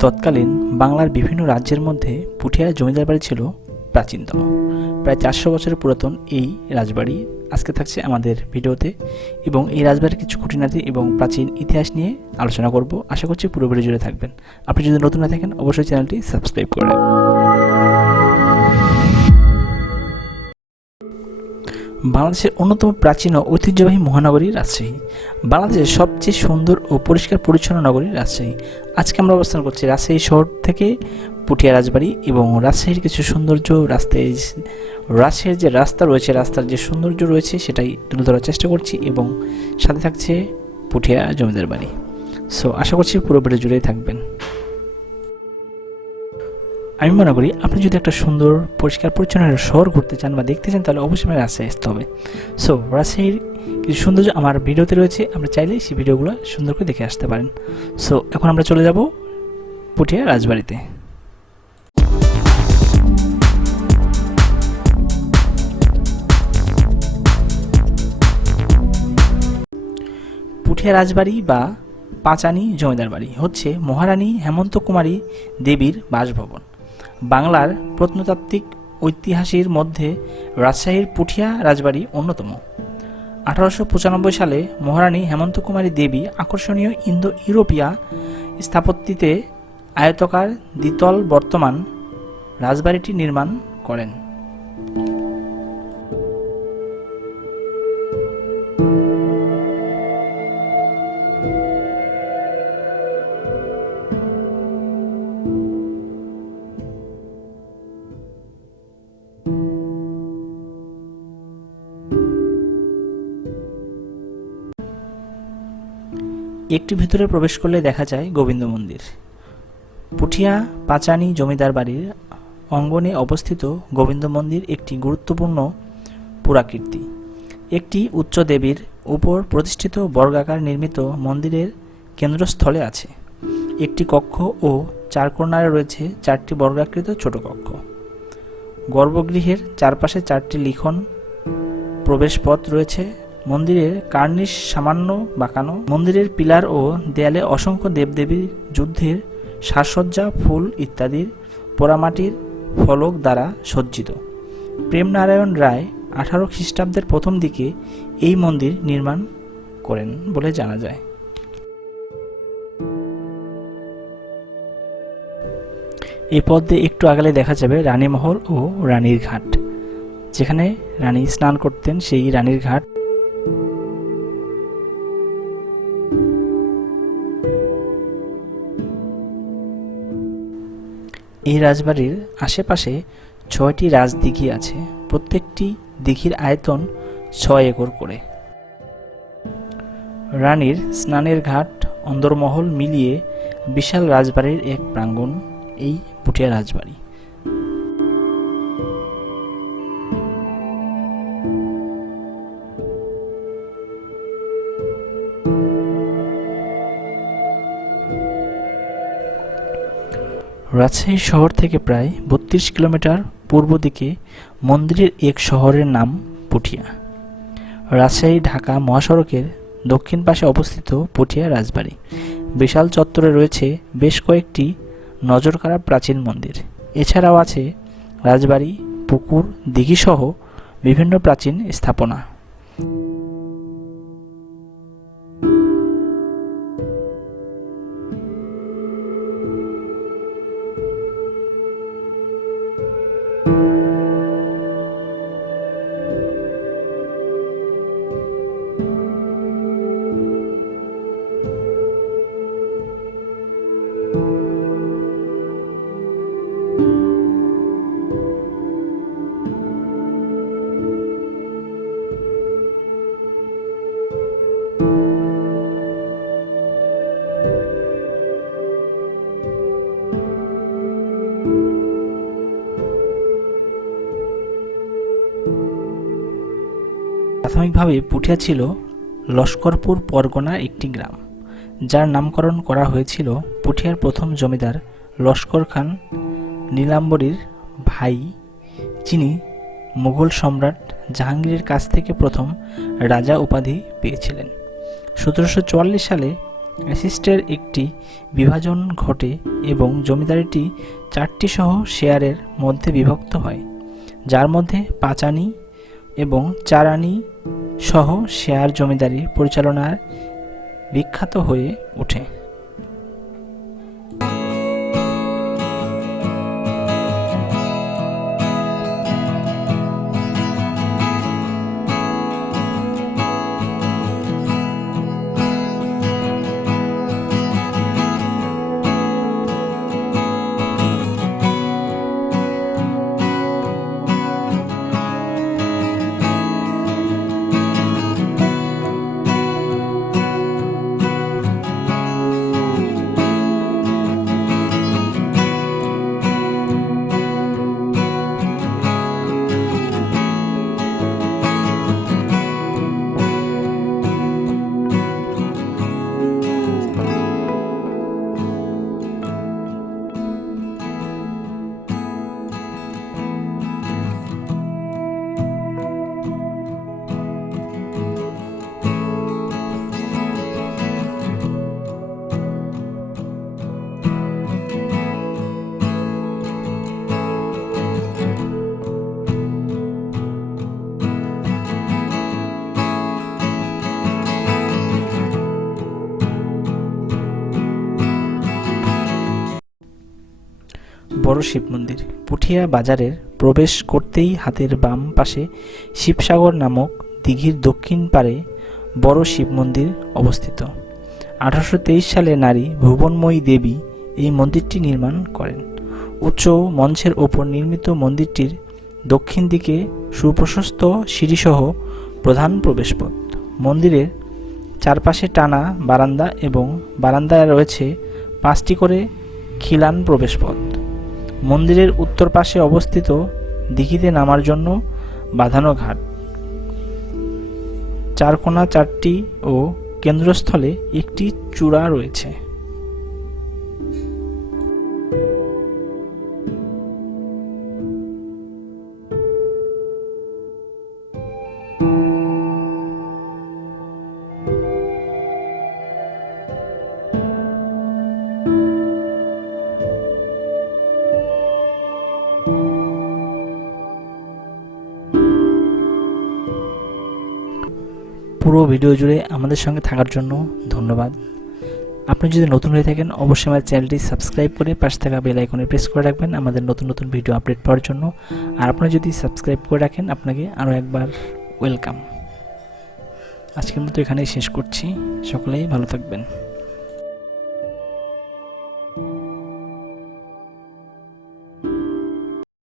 তৎকালীন বাংলার বিভিন্ন রাজ্যের মধ্যে পুঠিয়ার জমিদার বাড়ি ছিল প্রাচীনতম। প্রায় চারশো বছরের পুরাতন এই রাজবাড়ি আজকে থাকছে আমাদের ভিডিওতে এবং এই রাজবাড়ির কিছু খুঁটিনাটি এবং প্রাচীন ইতিহাস নিয়ে আলোচনা করব। আশা করছি পুরোপুরি জুড়ে থাকবেন। আপনি যদি নতুন না থাকেন, অবশ্যই চ্যানেলটি সাবস্ক্রাইব করে বাংলাদেশের অন্যতম প্রাচীন ও ঐতিহ্যবাহী মহানগরী রাজশাহী। বাংলাদেশের সবচেয়ে সুন্দর ও পরিষ্কার পরিচ্ছন্ন নগরী রাজশাহী। আজকে আমরা অবস্থান করছি রাজশাহী শহর থেকে পুঠিয়া রাজবাড়ি এবং রাজশাহীর কিছু সৌন্দর্য রাস্তায় রাজশাহীর যে রাস্তা রয়েছে, রাস্তার যে সৌন্দর্য রয়েছে সেটাই তুলে ধরার চেষ্টা করছি এবং সাথে থাকছে পুঠিয়া জমিদার বাড়ি। সো আশা করছি পুরো ভিডিও জুড়েই থাকবেন। আমি মনে করি আপনি যদি একটা সুন্দর, পরিষ্কার, পরিচ্ছন্ন একটা শহর ঘুরতে চান বা দেখতে চান, তাহলে অবশ্যই আমার রাজশাহী আসতে হবে। সো রাজশাহীর কিছু সৌন্দর্য আমার ভিডিওতে রয়েছে, আমরা চাইলে সেই ভিডিওগুলো সুন্দর করে দেখে আসতে পারেন। সো এখন আমরা চলে যাব পুঠিয়া রাজবাড়িতে। পুঠিয়া রাজবাড়ি বা পাঁচানি জমিদার বাড়ি হচ্ছে মহারানী হেমন্ত কুমারী দেবীর বাসভবন। বাংলার প্রত্নতাত্ত্বিক ঐতিহাসির মধ্যে রাজশাহীর পুঠিয়া রাজবাড়ি অন্যতম। আঠারোশো পঁচানব্বই সালে মহারানী হেমন্ত কুমারী দেবী আকর্ষণীয় ইন্দো ইউরোপিয়া স্থাপত্যিতে আয়তকার দ্বিতল বর্তমান রাজবাড়িটি নির্মাণ করেন। একটু ভিতরে প্রবেশ করলে দেখা যায় গোবিন্দ মন্দির। পুঠিয়া পাচানি জমিদার বাড়ির অঙ্গনে অবস্থিত গোবিন্দ মন্দির একটি গুরুত্বপূর্ণ পুরাকীর্তি। একটি উচ্চ দেবীর উপর প্রতিষ্ঠিত বর্গাকার নির্মিত মন্দিরের কেন্দ্রস্থলে আছে। একটি কক্ষ ও চার কর্নারে রয়েছে চারটি বর্গাকৃত ছোট কক্ষ। গর্ভগৃহের চারপাশে চারটি লিখন প্রবেশপথ রয়েছে। মন্দিরের কার্নিশ সামান্য বাঁকানো, মন্দিরের পিলার ও দেয়ালে অসংখ্য দেবদেবীর যুদ্ধের সাজসজ্জা, ফুল ইত্যাদির পোড়ামাটির ফলক দ্বারা সজ্জিত। প্রেমনারায়ণ রায় আঠারো খ্রিস্টাব্দের প্রথম দিকে এই মন্দির নির্মাণ করেন বলে জানা যায়। এই পথ একটু আগালে দেখা যাবে রানীমহল ও রানীর ঘাট। যেখানে রানী স্নান করতেন সেই রানীর ঘাট এই রাজবাড়ির আশেপাশে ছয়টি রাজদিঘি আছে। প্রত্যেকটি দিঘির আয়তন ছয় একর করে। রানীর স্নানের ঘাট, অন্দরমহল মিলিয়ে বিশাল রাজবাড়ির এক প্রাঙ্গণ, এই পুটিয়া রাজবাড়ি। রাজশাহী শহর থেকে প্রায় বত্রিশ কিলোমিটার পূর্ব দিকে মন্দিরের এক শহরের নাম পুঠিয়া। রাজশাহী ঢাকা মহাসড়কের দক্ষিণ পাশে অবস্থিত পুঠিয়া রাজবাড়ি। বিশাল চত্বরে রয়েছে বেশ কয়েকটি নজরকাড়া প্রাচীন মন্দির। এছাড়াও আছে রাজবাড়ি, পুকুর, দিঘিসহ বিভিন্ন প্রাচীন স্থাপনা। প্রাথমিকভাবে পুঠিয়া ছিল লস্করপুর পরগনার একটি গ্রাম, যার নামকরণ করা হয়েছিল পুঠিয়ার প্রথম জমিদার লস্কর খান নীলাম্বরীর ভাই, যিনি মুঘল সম্রাট জাহাঙ্গীরের কাছ থেকে প্রথম রাজা উপাধি পেয়েছিলেন। সতেরোশো চুয়াল্লিশ সালে অ্যাসিস্টের একটি বিভাজন ঘটে এবং জমিদারিটি চারটি সহ শেয়ারের মধ্যে বিভক্ত হয়, যার মধ্যে পাঁচানি এবং চারানি সহ শেয়ার জমিদারি পরিচালনার বিখ্যাত হয়ে ওঠে। বড় শিব মন্দির। পুঠিয়া বাজারের প্রবেশ করতেই হাতের বাম পাশে শিবসাগর নামক দিঘির দক্ষিণ পারে বড় শিব মন্দির অবস্থিত। আঠারোশো তেইশ সালে নারী ভুবনময়ী দেবী এই মন্দিরটি নির্মাণ করেন। উচ্চ মঞ্চের ওপর নির্মিত মন্দিরটির দক্ষিণ দিকে সুপ্রশস্ত সিঁড়িসহ প্রধান প্রবেশপথ। মন্দিরের চারপাশে টানা বারান্দা এবং বারান্দায় রয়েছে পাঁচটি করে খিলান প্রবেশপথ। মন্দিরের উত্তর পাশে অবস্থিত দিঘিতে নামার জন্য বাঁধানো ঘাট। চারকোনা, চারটি ও কেন্দ্রস্থলে একটি চূড়া রয়েছে। পুরো ভিডিও জুড়ে আমাদের সঙ্গে থাকার জন্য ধন্যবাদ। আপনি যদি নতুন হয়ে থাকেন, অবশ্যই আমার চ্যানেলটি সাবস্ক্রাইব করে পাশে থাকা বেল আইকনে প্রেস করে রাখবেন আমাদের নতুন নতুন ভিডিও আপডেট পাওয়ার জন্য। আর আপনি যদি সাবস্ক্রাইব করে রাখেন, আপনাকে আরও একবার ওয়েলকাম। আজকের মতো এখানেই শেষ করছি। সকলেই ভালো থাকবেন।